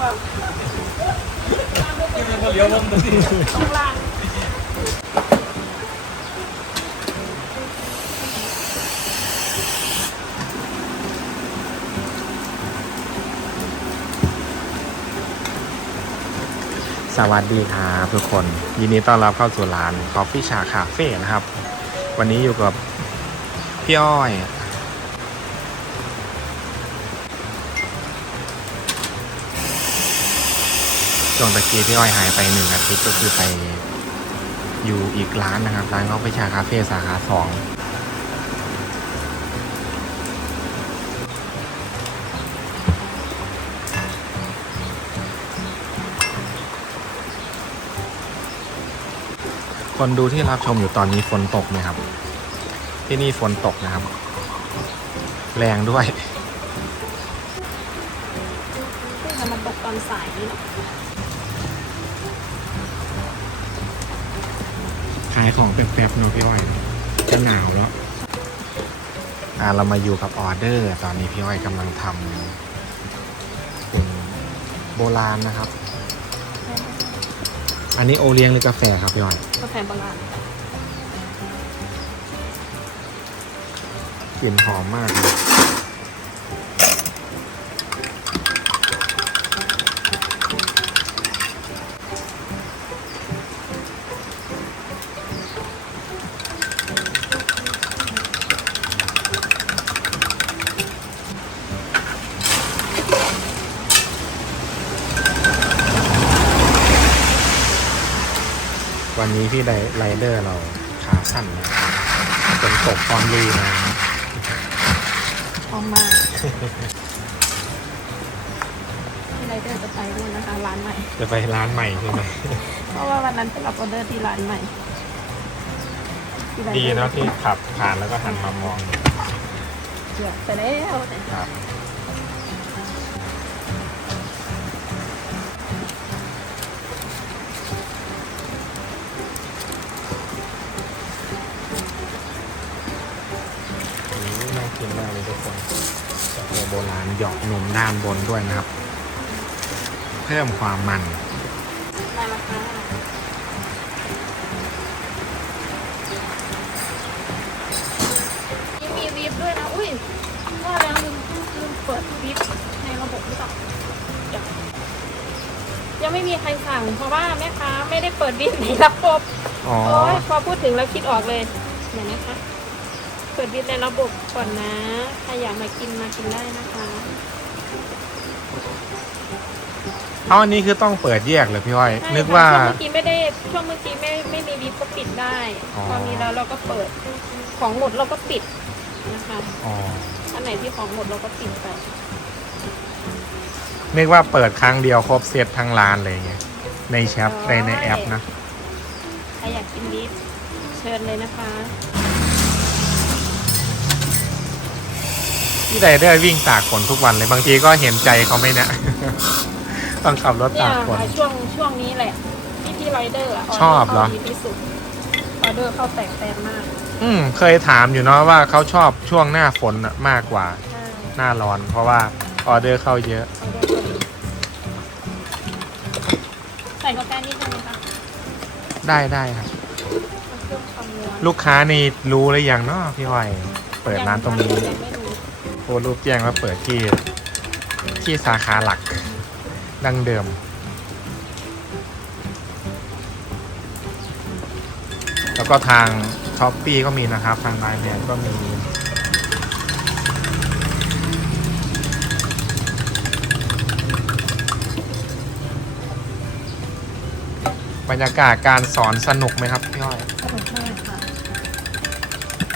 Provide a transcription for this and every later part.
ว่าที่มันเลี้ยวลงตัวสิต้องล่างสวัสดีครับทุกคน ยินดีต้อนรับเข้าสู่ร้าน Coffee Chà Cafe นะครับ วันนี้อยู่กับพี่อ้อย ช่วงตะกี้พี่อ้อยหายไปหนึ่งอาทิตย์ก็คือไปอยู่อีกร้านนะครับ ร้าน Coffee Chà Cafe สาขาสองคนดูที่รับชมอยู่ตอนนี้ฝนตกไหมครับ ที่นี่ฝนตกนะครับ แรงด้วยเพิ่งจะมาตกตอนสายนี่ ขายของแป๊บๆเนาะพี่อ้อยจะหนาวแล้วอ่าเรามาอยู่กับออเดอร์ ตอนนี้พี่อ้อยกำลังทำเป็นโบราณนะครับ อันนี้โอเลี้ยงหรือกาแฟครับพี่อ้อยกาแฟโบราณกลิ่นหอมมากเลย นนี้พี่ไดไรเดอร์เราขาสั้นนะฝนตกตอนลุยมาพร้อมมากที่ไรเดอร์จะไปนู่นนะคะ ร้านใหม่ จะไปร้านใหม่ใช่ไหมเพราะว่าวันนั้นไปรับออเดอร์ที่ร้านใหม่ที่ไรเอร์ดีเนาะที่ขับผ่านแล้วก็หันมามองเกือบไปแล้วแต่ครับ หยอกนมด้านบนด้วยนะครับ เพิ่มความมันได้ราคานี่มีวิปด้วยนะ อุ้ยว่าแล้วลืมลืมเปิดวิปในระบบหรือเปล่าเดี๋ยวยังไม่มีใครสั่ง เพราะว่าแม่ค้าไม่ได้เปิดวิปในระบบ อ๋อ โอ้ยพอพูดถึงแล้วคิดออกเลยเดี๋ยวนะคะ เปิดวิปในระบบก่อนนะใครอยากมากินมากินได้นะคะเอาอันนี้คือต้องเปิดแยกเลยพี่อ้อยใช่นึกว่า ช่วงเมื่อกี้ไม่ได้ช่วงเมื่อกี้ไม่ไม่มีวิปก็ปิดได้ อ๋อ พอมีแล้วเราก็เปิด ของหมดเราก็ปิดนะคะ อ๋ออันไหนที่ของหมดเราก็ปิดไปนึกว่าเปิดครั้งเดียวครบเซตทั้งร้านเลยไงในแชทในในแอปนะ ใครอยากกินวิปเชิญเลยนะคะ พี่ไดได้วิ่งตากฝนทุกวันเลยบางทีก็เห็นใจเขาไหม่นะต้องขับรถเนี่ยตากฝน ค่ะช่วงช่วงนี้แหละที่พี่ไรเดอร์อะชอบเหรอดเข้าดีที่สุดออเดอร์เข้าแตกแตนมากอืมเคยถามอยู่เนาะว่าเขาชอบช่วงหน้าฝนน่ะมากกว่า ใช่หน้าร้อน เพราะว่าออเดอร์เข้าเยอะ ออเดอร์เข้าดีใส่กาแฟนิดนึงไหมคะได้ได้ครับ มันเพิ่มความนัวลูกค้านี่รู้หรือยังเนาะพี่อ้อย เปิดร้านตรงนี้ ยังไม่รู้ โพสต์รูปแจ้งว่าเปิดที่ที่สาขาหลักดังเดิม แล้วก็ทางช้อปปีก็มีนะครับ ทางไลน์แมนก็มี บรรยากาศการสอนสนุกไหมครับพี่อ้อยขนมใช่ค่ะ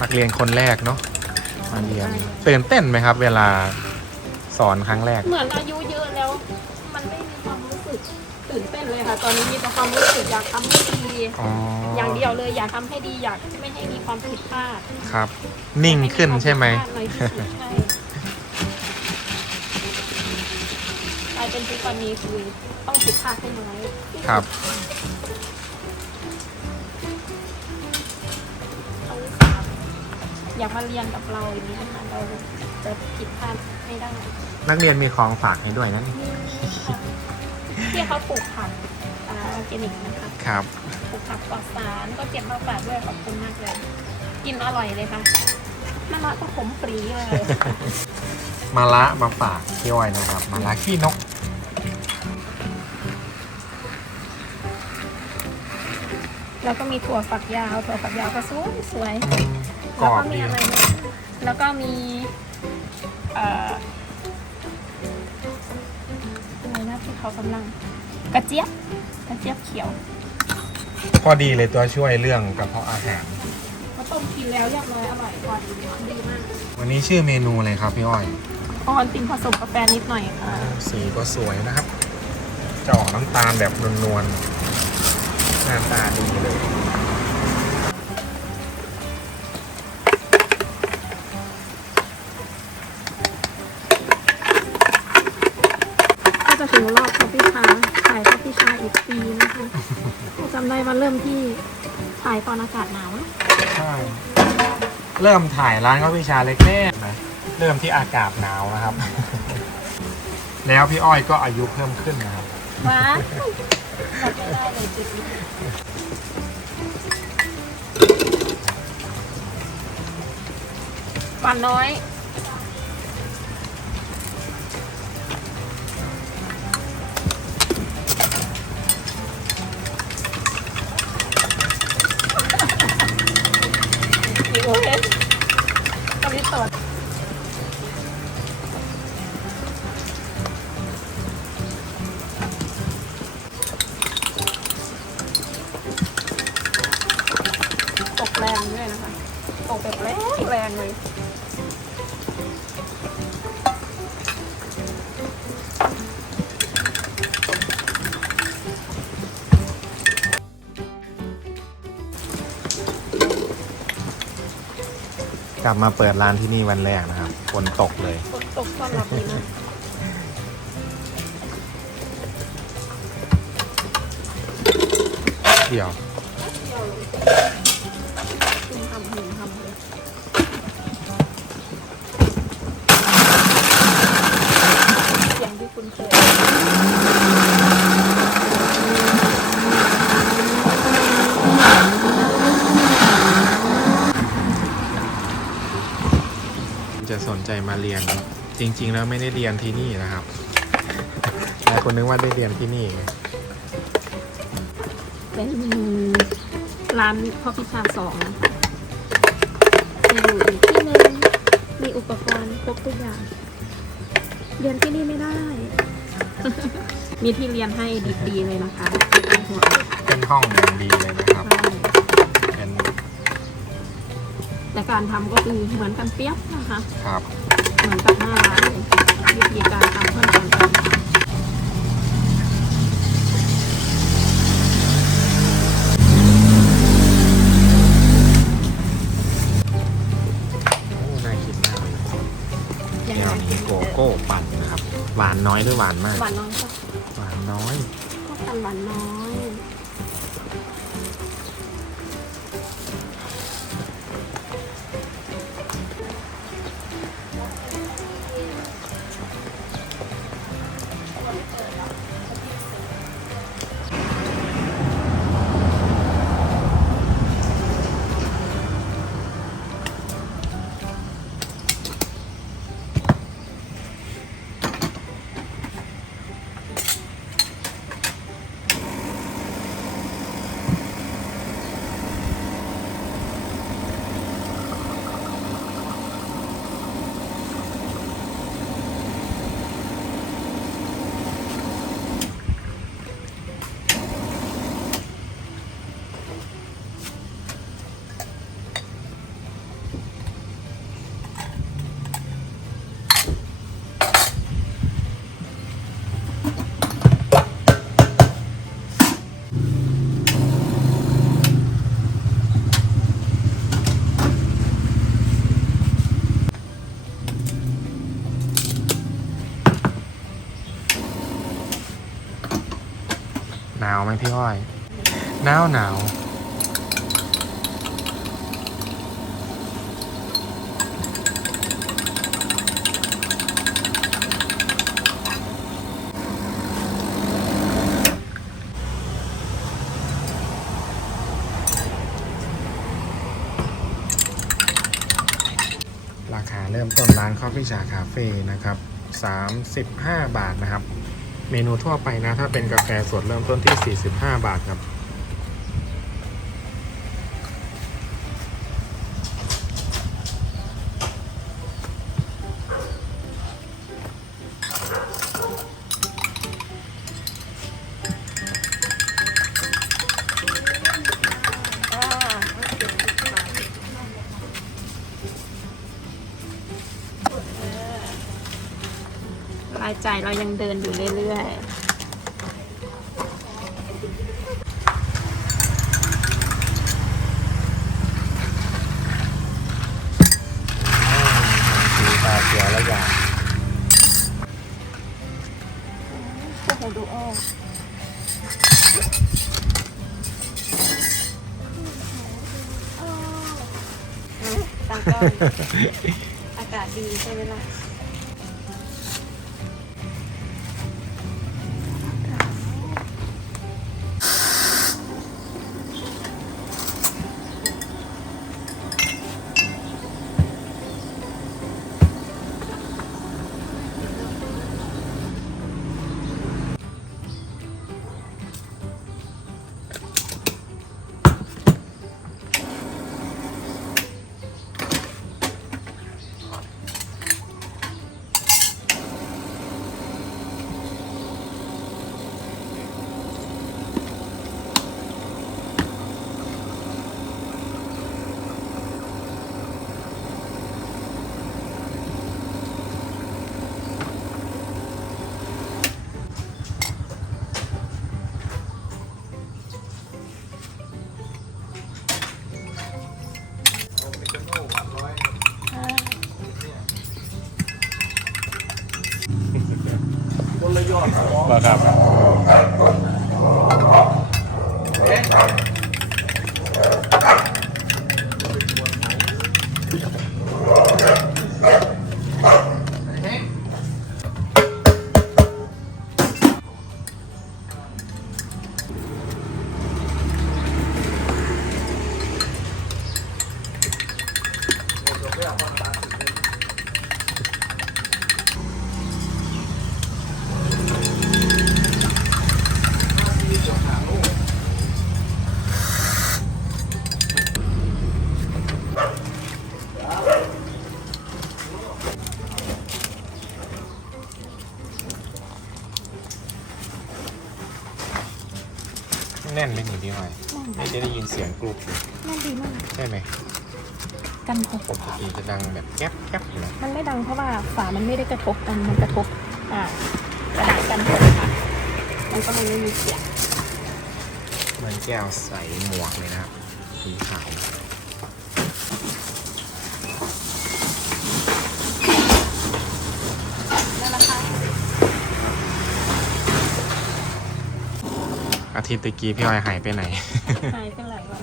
นักเรียนคนแรกเนาะ มาเรียนตื่นเต้นไหมครับ เวลาสอนครั้งแรก เหมือนอายุเยอะแล้ว มันไม่มีความรู้สึกตื่นเต้นเลยค่ะ ตอนนี้มีแต่ความรู้สึกอยากทำให้ดี อ๋อออย่างเดียวเลยอยากทำให้ดีอยากไม่ให้มีความผิดพลาดครับ นิ่งขึ้นใช่ไหมให้มีความผิดพลาดน้อยที่สุดใช่กลายเป็นทุกวันนี้คือต้องผิดพลาดให้น้อยครับ อยากมาเรียนกับเราอย่างนี้นะคะเราจะผิดพลาดไม่ได้นักเรียนมีของฝากให้ด้วยนะนี่นี่ค่ะพี่เขาปลูกผักอ่าออร์แกนิกนะคะครับปลูกผักปลอดสารก็เก็บมาฝากด้วยขอบคุณมากเลย กินอร่อยเลยค่ะน่ารักก็ขมปรีเลย มาละมาฝากพี่อ้อยนะครับ มาละขี้นก แล้วก็มีถั่วฝักยาว ถั่วฝักยาวก็สวยสวยอืมกรแล้วอก็บมีดีอะไรนะแล้วก็มีเอ่ออะไรนะที่เขากำลัง กระเจี๊ยบกระเจี๊ยบเขียวพอดีเลยตัวช่วยเรื่องกระเพาะอาหาร เขาต้มกินแล้วเรียบร้อยอร่อยกว่าดีดีมากวันนี้ชื่อเมนูอะไรครับพี่อ้อย ออนติมผสมกาแฟนิดหน่อยค่ะ สีก็สวยนะครับ จะออกน้ำตาลแบบนวลๆ หน้าตาดีเลย ก็จะถึงรอบพับพี่ชาถ่ายพับพี่ชาอีกปีนะคะจำได้ว่าเริ่มที่ถ่ายตอนอากาศหนาวนะใช่ เริ่มถ่ายร้านข้าวพิชาเล็กแน่นะเริ่มที่อากาศหนาวนะครับ แล้วพี่อ้อยก็อายุเพิ่มขึ้นนะครับ ว้าจำไม่ได้เลยจุดนี้ ปั่นน้อย กลับมาเปิดร้านที่นี่วันแรกนะครับฝนตกเลย ฝนตกต้อนรับดีมากเดี๋ยว ใจมาเรียน จริง ๆ แล้วไม่ได้เรียนที่นี่นะครับแต่คนนึกว่าได้เรียนที่นี่ เป็นร้านพ่อพิชาสองนะคะอยู่อีกที่หนึ่งมีอุปกรณ์ครบทุกอย่าง เรียนที่นี่ไม่ได้ มีที่เรียนให้ดีๆเลยนะคะไม่ต้องห่วงเป็นห้องอย่างดีเลยนะ แต่การทำก็คือเหมือนกันเปียบนะคะครับเหมือนกับหน้าร้านเลยวิธีการทำเพื่อนกันกันโอ้น่ากินมากเลยยังแก้วไงนี้โกโก้ปั่นนะครับ หวานน้อยหรือหวานมาก หวานน้อยก็หวานน้อยก็กันหวานน้อยาวไหมพี่อ้อย หนาวหนาวราคาเริ่มต้นร้านคอฟฟี่ชาคาเฟ่นะครับ 35 บาทนะครับ เมนูทั่วไปนะ ถ้าเป็นกาแฟสดเริ่มต้นที่ 45 บาทครับ เรายังเดินอยู่เรื่อยสีตาเขียวและยาๆโอ้โหดูออกต่างกันอากาศดีใช่ไหมล่ะ แน่นไม่หนีพี่หอยไม่ได้ได้ยินเสียงกรุบอยู่น่าดีมากใช่ไหมกันหกปกติจะดังแบบแก๊บแก๊บอยู่นะมันไม่ดังเพราะว่าฝามันไม่ได้กระทบกันมันกระทบอ่ากระดาษกันหกค่ะมันก็เลยไม่มีเสียงเหมือนแก้วใส่หมวกเลยนะครับสีขาว นั่นแหละค่ะ อาทิตย์ตะกี้พี่หอยหายไปไหน หายไปหลายวัน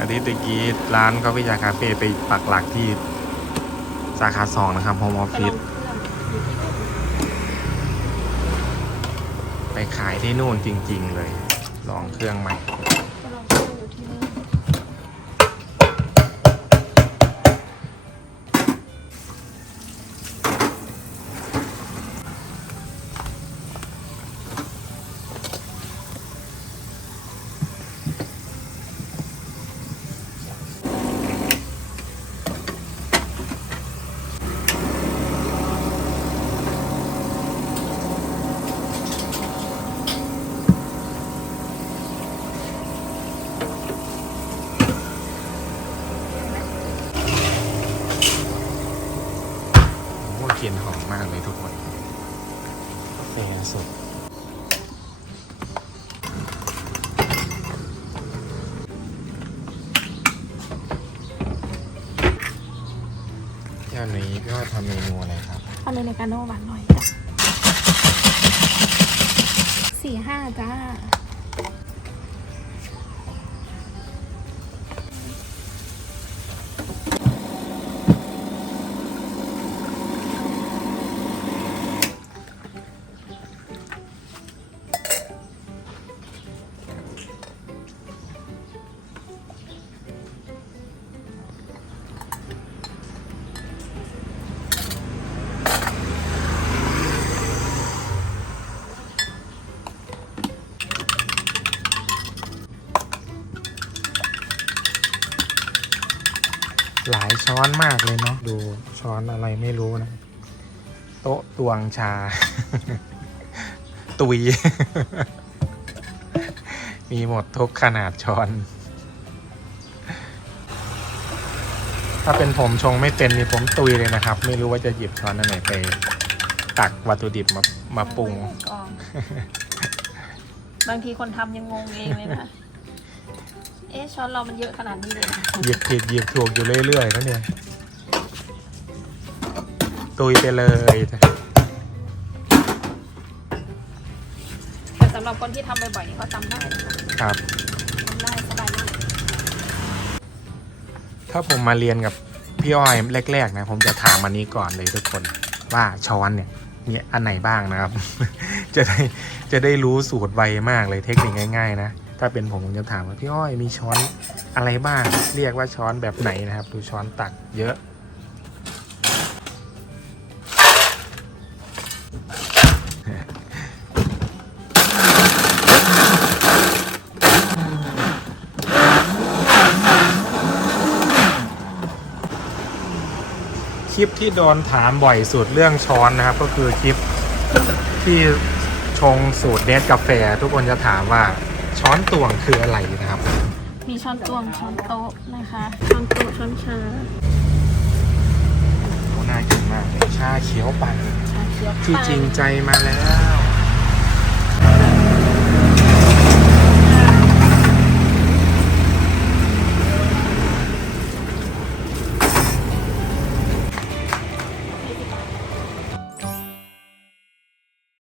อาทิตย์ตะกี้ร้านก็วิจาคาเฟ่ไปปักหลักที่สาขาสองนะครับโฮมออฟไปฟิลศงเครื่องอยู่ที่นู่นไปขายที่นู่นจริง ๆ เลย ลองเครื่องใหม่ แค่นี้พี่ว่าทำเมนูอะไรครับเอเมนูกาโน่หวานหน่อยสี่ห้าจ้า อนมากเลยเนาะดูช้อนอะไรไม่รู้นะ โต๊ะตวงชา ตุย มีหมดทุกขนาดช้อน ถ้าเป็นผมชงไม่เป็นนี่ผมตุยเลยนะครับ ไม่รู้ว่าจะหยิบช้อนอันไหนไป ตักวัตถุดิบมามาปรุงกองบางทีคนทำยังงงเองเลยนะ เอ๊ะช้อนเรามันเยอะขนาดนี้เลยนะหยิบผิดหยิบถูกอยู่เรื่อยๆแล้วเนี่ยตุยไปเลยแต่สำหรับคนที่ทำบ่อยๆนี่เขาจำได้นะคะครับทำได้สบายมากถ้าผมมาเรียนกับพี่อ้อยแรก ๆ นะ ผมจะถามอันนี้ก่อนเลยทุกคนว่าช้อนเนี่ยมีอันไหนบ้างนะครับ จะได้จะได้รู้สูตรไวมากเลยเทคนิคง่าย ๆ นะ ถ้าเป็นผมผมจะถามว่าพี่อ้อยมีช้อนอะไรบ้าง เรียกว่าช้อนแบบไหนนะครับ ดูช้อนตักเยอะ คลิปที่โดนถามบ่อยสุดเรื่องช้อนนะครับ ก็คือคลิปที่ชงสูตรเนสกาแฟ ทุกคนจะถามว่า ช้อนตวงคืออะไรนะครับ มีช้อนตวงช้อนโต๊ะนะคะ ช้อนโต๊ะช้อนชาโอ้น่ากินมากเลยชาเขียวปั่นชาเขียวที่ปั่นจริงใจมาแล้ว